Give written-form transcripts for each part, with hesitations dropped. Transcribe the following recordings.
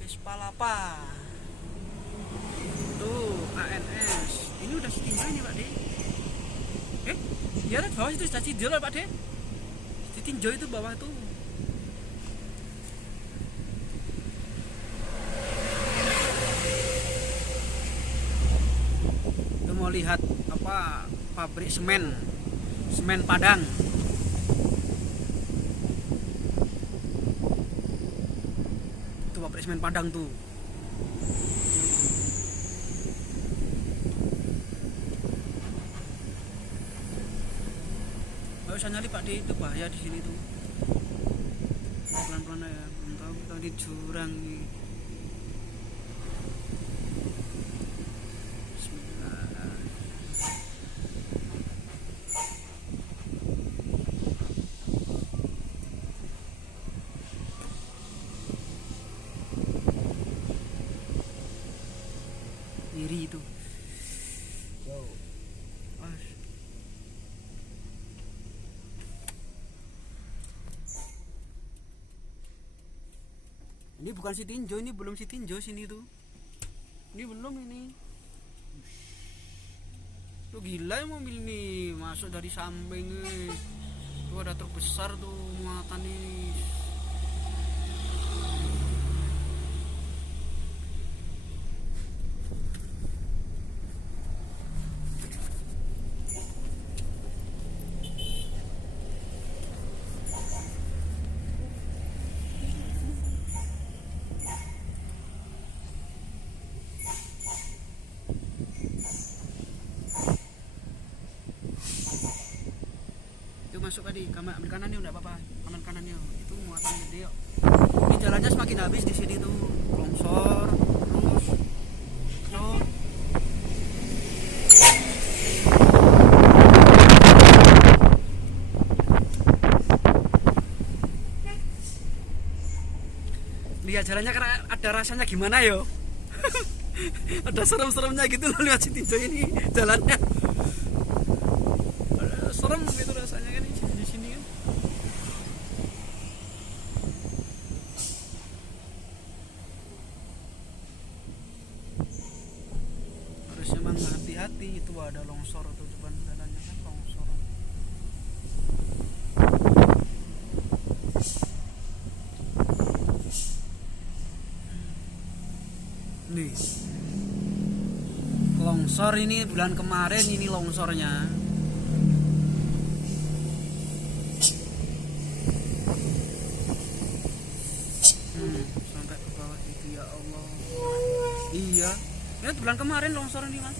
bis palapa tuh ANS. Ini udah sitinjau ini Pak De. Ya di bawah itu sudah sitinjau lah Pak De. Sitinjau itu bawah tuh. Itu mau lihat apa pabrik semen Padang. Itu pabrik semen Padang tuh. Gak usah nyali Pak De, itu bahaya di sini tuh. Pelan-pelan ya, belum tahu kita di jurang nih. Bismillah. Iri itu. Ini bukan sitinjau, ini belum sitinjau sini tuh. Ini belum ini. Tuh gila ya mobil ini, masuk dari samping nih. Tuh ada truk besar tuh muatan ini. Masuk tadi, ambil kanannya udah apa-apa, kanan kanannya itu muatan gede yuk. Ini jalannya semakin habis di sini tuh, longsor terus. Lihat jalannya karena ada rasanya gimana yo. Ada serem-seremnya gitu loh lihat sitinjau ini jalannya. Serem gitu rasanya kan di sini kan. Harus emang hati-hati, itu ada longsor tuh depan jalannya kan longsor. Nih. Longsor ini bulan kemarin ini longsornya. Sampai ke bawah itu ya Allah. Iya, ya bulan kemarin longsor ini Mas.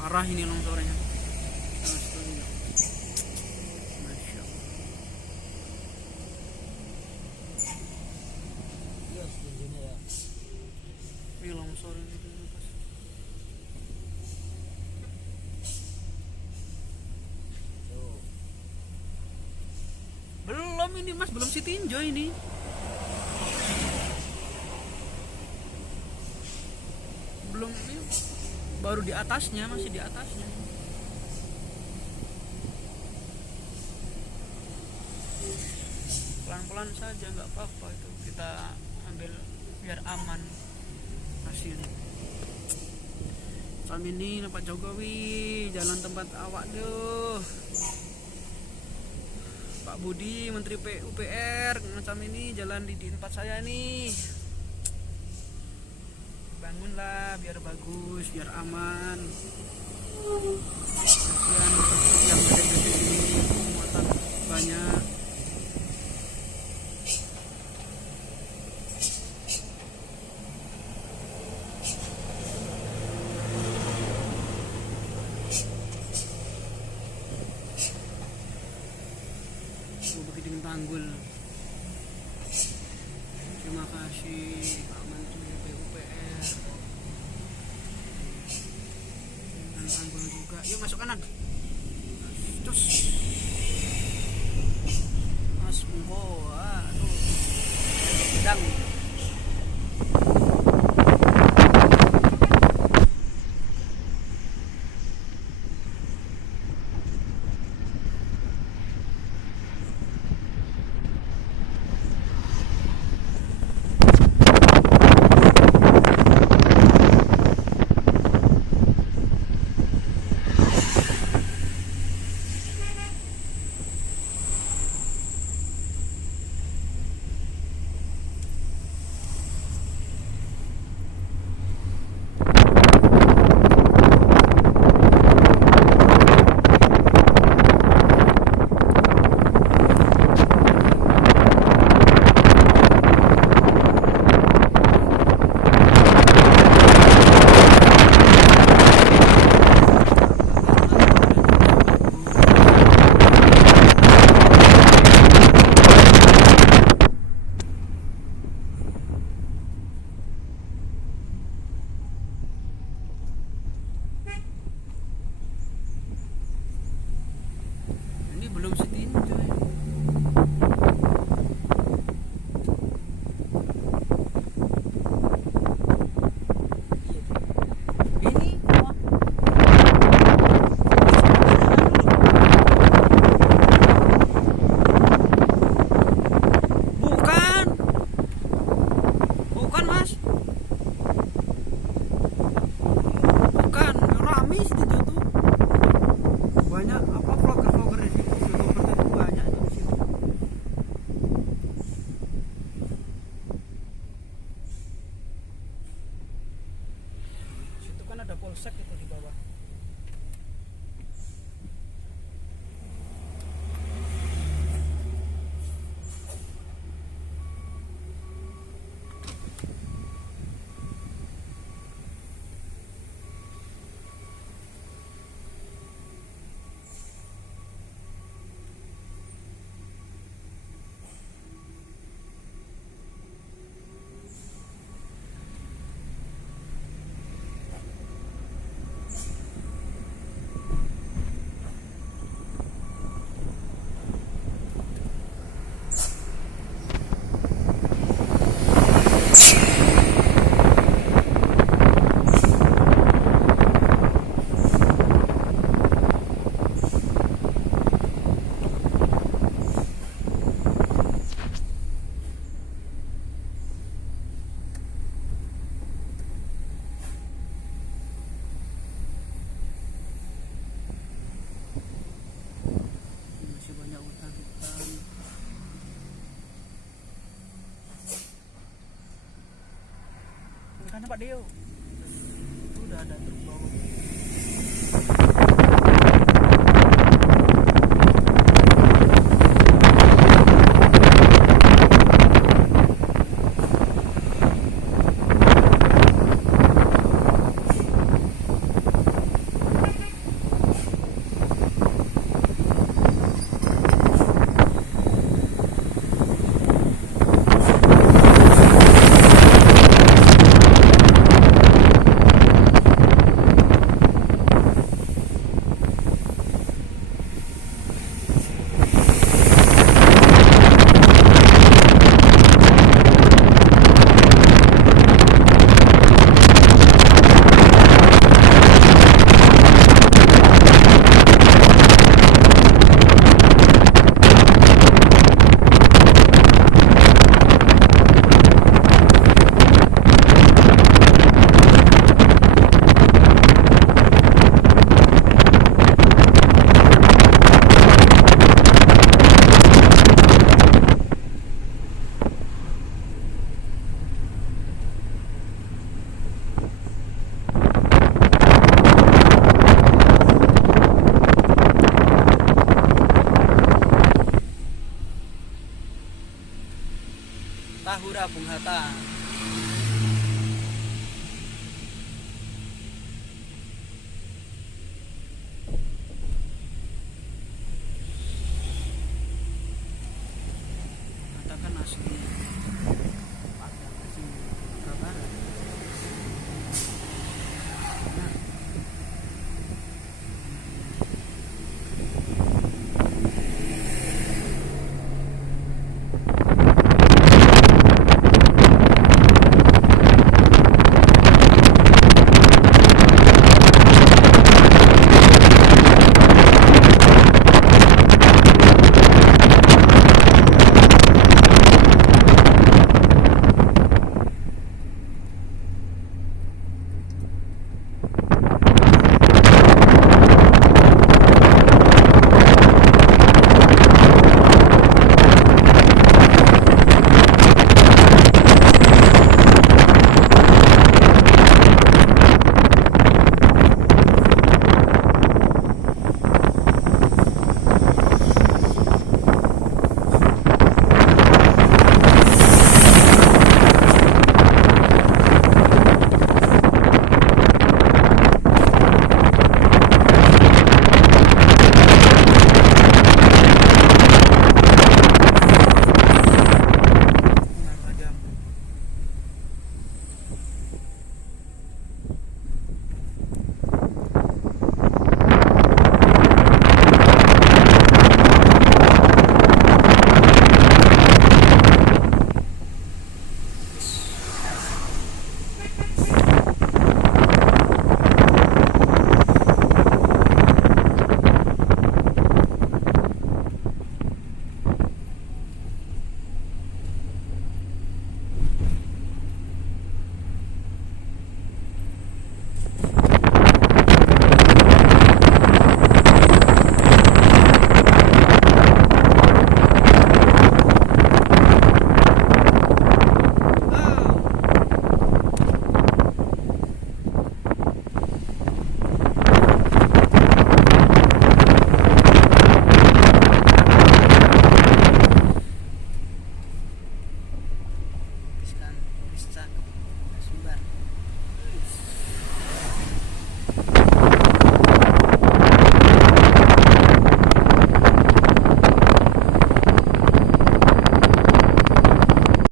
Parah ini longsornya. Masya Allah. Ini longsor ini Mas. Belum ini Mas, belum sitinjau ini. Belum ini, baru di atasnya, masih di atasnya. Pelan-pelan saja nggak apa-apa itu, kita ambil biar aman hasilnya. Saat ini Pak Jokowi jalan tempat awak tuh. Pak Budi Menteri PUPR macam ini jalan di tempat saya nih. Bangunlah biar bagus, biar aman. Kasihan yang gede-gede ini muatan banyak. Bikin tanggul. Terima kasih Pak Menteri PUPR. Dan tanggul juga. Yuk masuk kanan. Cus. Mas Mbo, aduh. Pedang. ada polsek itu di bawah. Masih banyak hutan-hutan. Karena Pak Deo itu udah ada truk bawah. Tahura Bung Hatta.